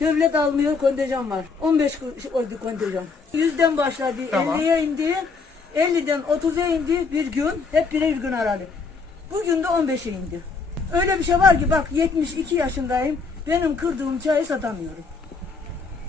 Devlet almıyor kontenjan var. 15 kuruş oldu kontenjan. Yüzden başladı. Tamam. 50'ye indi. 50'den 30'a indi bir gün. Hep birer gün aradı. Bugün de 15'e indi. Öyle bir şey var ki bak 72 yaşındayım. Benim kırdığım çayı satamıyorum.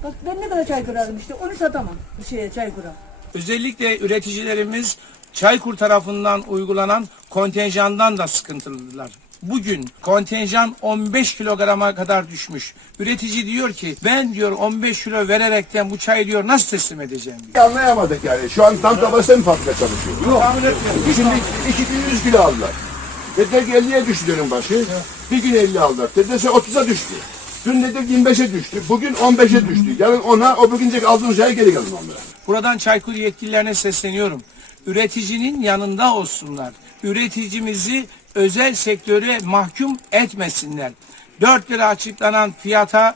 Bak ben ne kadar çay kırarım işte onu satamam. Bu şeye çay kırar. Özellikle üreticilerimiz Çaykur tarafından uygulanan kontenjandan da sıkıntılılar. Bugün kontenjan 15 kilograma kadar düşmüş. Üretici diyor ki ben diyor 15 kilo vererekten bu çayı diyor nasıl teslim edeceğim diyor. Anlayamadık yani. Şu an tam kabasında mı fabrika çalışıyor? Yok. Tahmin etmiyorum. Şimdi 2100 kilo aldılar. Dedik 50'ye düştü dönüm başı. Bir gün 50 aldılar. Dedik 30'a düştü. Dün dedik 25'e düştü. Bugün 15'e düştü. Yarın 10'a o bugüncek aldığımız şeye geri gelin onlara. Buradan Çaykur yetkililerine sesleniyorum. Üreticinin yanında olsunlar. Üreticimizi özel sektöre mahkum etmesinler. 4 lira açıklanan fiyata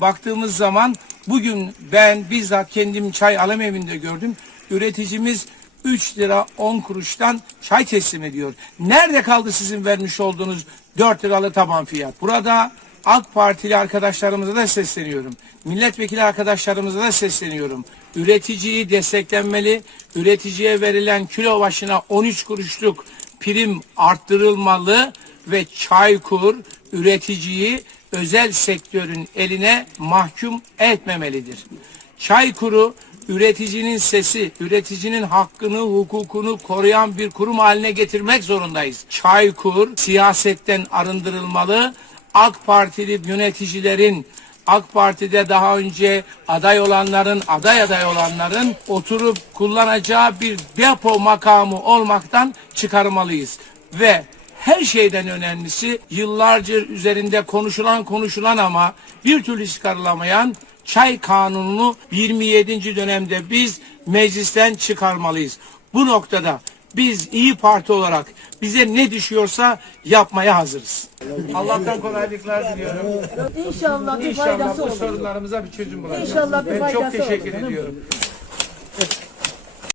baktığımız zaman bugün ben bizzat kendim çay alım evinde gördüm. Üreticimiz 3 lira 10 kuruştan çay teslim ediyor. Nerede kaldı sizin vermiş olduğunuz 4 liralık taban fiyat? Burada AK Partili arkadaşlarımıza da sesleniyorum. Milletvekili arkadaşlarımıza da sesleniyorum. Üreticiyi desteklenmeli. Üreticiye verilen kilo başına 13 kuruşluk prim arttırılmalı ve Çaykur üreticiyi özel sektörün eline mahkum etmemelidir. Çaykur'u üreticinin sesi, üreticinin hakkını, hukukunu koruyan bir kurum haline getirmek zorundayız. Çaykur siyasetten arındırılmalı. AK Partili yöneticilerin AK Parti'de daha önce aday olanların, aday aday olanların oturup kullanacağı bir depo makamı olmaktan çıkarmalıyız. Ve her şeyden önemlisi yıllarca üzerinde konuşulan konuşulan ama bir türlü çıkarılamayan çay kanununu 27. dönemde biz meclisten çıkarmalıyız. Bu noktada biz İyi Parti olarak bize ne düşüyorsa yapmaya hazırız. Allah'tan kolaylıklar diliyorum. İnşallah bir İnşallah faydası bu olur. sorunlarımıza bir çözüm bulacağız. İnşallah bir ben çok faydası teşekkür olur. ediyorum.